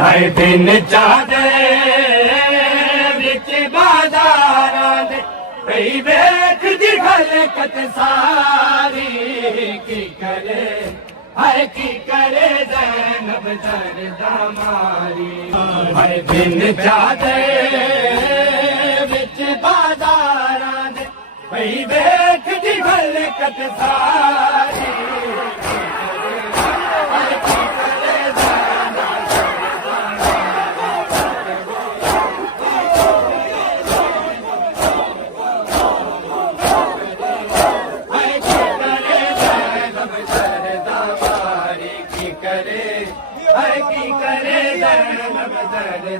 हर दिन चादे विच बाजारां दे पई वेखदी खलकत सारी की करे हाय की करे ज़ैनब दर्दा मारी। हर दिन चादे विच बाजारां दे पई वेखदी खलकत सारी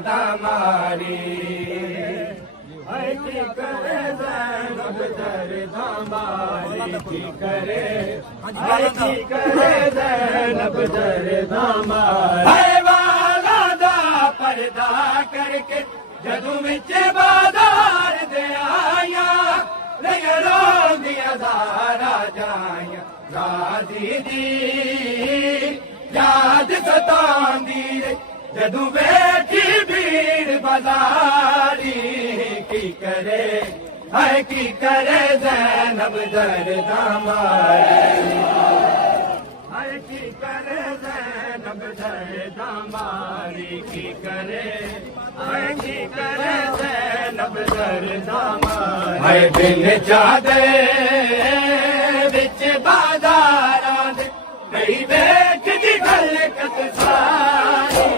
दामारी की करे ज़ैनब दर्दा मारी की करे ज़ैनब दर्दा मारी वाला दा पर्दा करके जदों विच बाजार दे आया लगरों दिया दारा जाया दादी दी याद सतांदी जदों बैठी भीड़ बाजारी की करे हाय की करे ज़ैनब दर्दा मारी। हाय की करे ज़ैनब दर्दा मारी की करे हाय की करे ज़ैनब दर्दा मारी। हाय बिन चादे विच बाजारां दे कई वेखदी खलकत सारी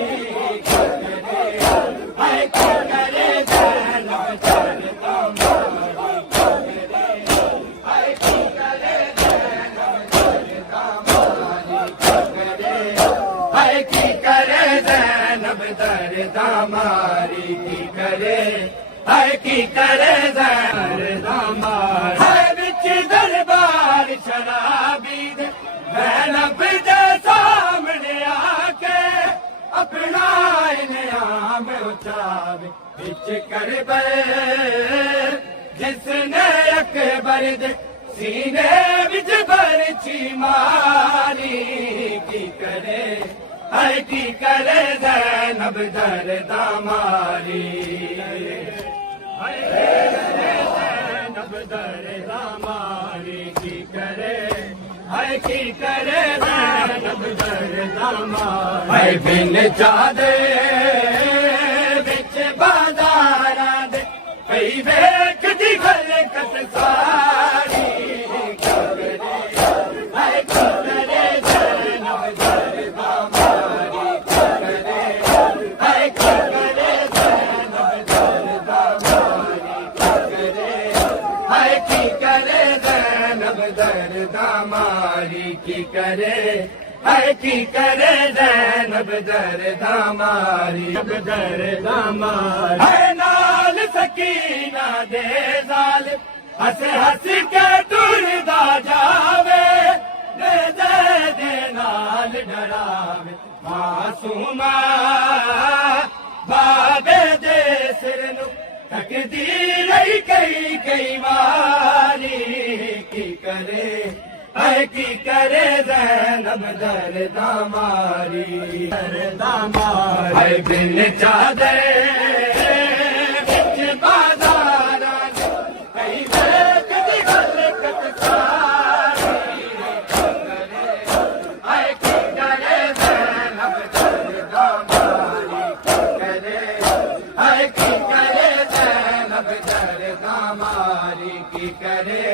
दामारी की करे हाय की करे दर्दा मारी। हाय विच दरबार शराबी दे ज़ैनब दे सामने आके अपना इनाम उठावे विच करबल जिसने अकबर दे सीने विच बरछी मारी की करे हाय की करे ज़ैनब दर्दा मारी। हाय ज़ैनब दर्दा मारी की करे हाय की करे ज़ैनब दर्दा मारी। हाय बिन चादे विच बाजारां दे पई वेखदी खलकत सारी हाय की करे ज़ैनब दर्दा मारी की करे हाय की करे ज़ैनब दर्दा मारी दर्दा मारी। हाय नाल सकीना दे ज़ालिम हंस हंस के टुरदा जावे दे नाल डरावे मासूमा बाबे दे सिर नूं तकदी रही कई वारी की करे हाय की करे ज़ैनब दर्दा मारी दर्दा मारी। हाय बिन चादे विच बाजारां दे कई वेखदी खलकत सारी हाय की करे ज़ैनब दर्दा मारी की करे हाय की करे ज़ैनब दर्दा मारी की करे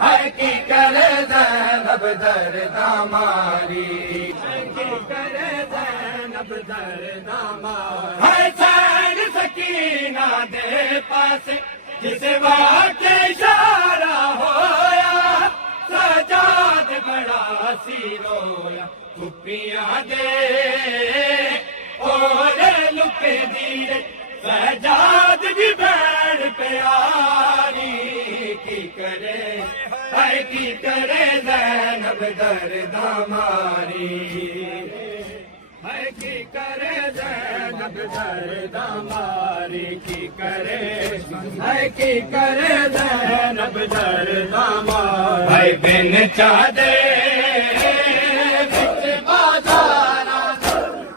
हाय की करे ज़ैनब दर्दा मारी की करे ज़ैनब दर्दा मारी। हाय सैन सकीना दे पासे जिस वाके इशारा होया सजाद बड़ा सी रोया कुपियां दे और लुके दी सजाद दी भैन प्यारी की करे हाय की करे ज़ैनब दर्दा मारी हाय की करे ज़ैनब दर्दा मारी की करे हाय की करे ज़ैनब दर्दा मारी। हाय बिन चादे विच बाजारां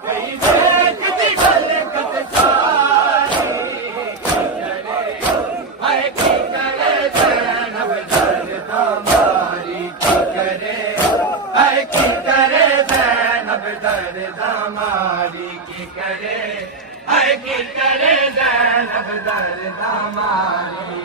कई वेखदी दर्द हमारी की करे, है की करे जैनब दर्द हमारी।